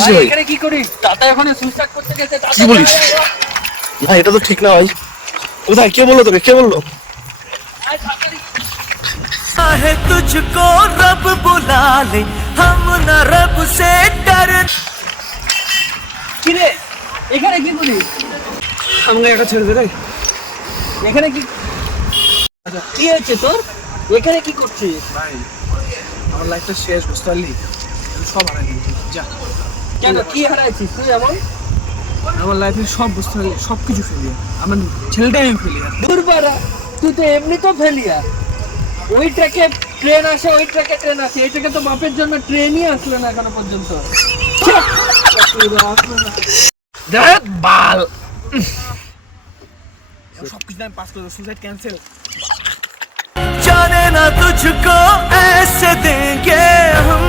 ভাই ভাই এখানে কি করিস? দাদা ওখানে সুইসাইড করতে গেছে। কি বলিস? ভাই এটা তো ঠিক না ভাই। কোথায় কে বললো তোকে? কে বললো? है तुझको रब बुला ले हम न रब से डर কি রে এখানে কি করিস? আমাকে একা ছেড়ে দে রে। এখানে কি কি হয়েছে তোর? এখানে কি করছিস? ভাই আমার লাইফটা শেষ, বুঝতে পারলি? আমি সব হারাই দিয়েছি। যা, কেন কি হারাইছিস তুই এমন? আমার লাইফের সব, বুঝতে পারলি, সব কিছু ফেলি। আমার ছেলেটাই আমি ফেলি। দুর্বারা তুই তো এমনি তো ফেলিয়া। ওই ট্র্যাকে ট্রেন আসে, ওই ট্র্যাকে ট্রেন আসে, এই ট্র্যাকে তো বাপের জন্য ট্রেনই আসলো না এখনো পর্যন্ত। দেখ বাল, সব কিছু আমি পাস করে সুসাইড ক্যান্সেল। जाने ना तुझको ऐसे देंगे हम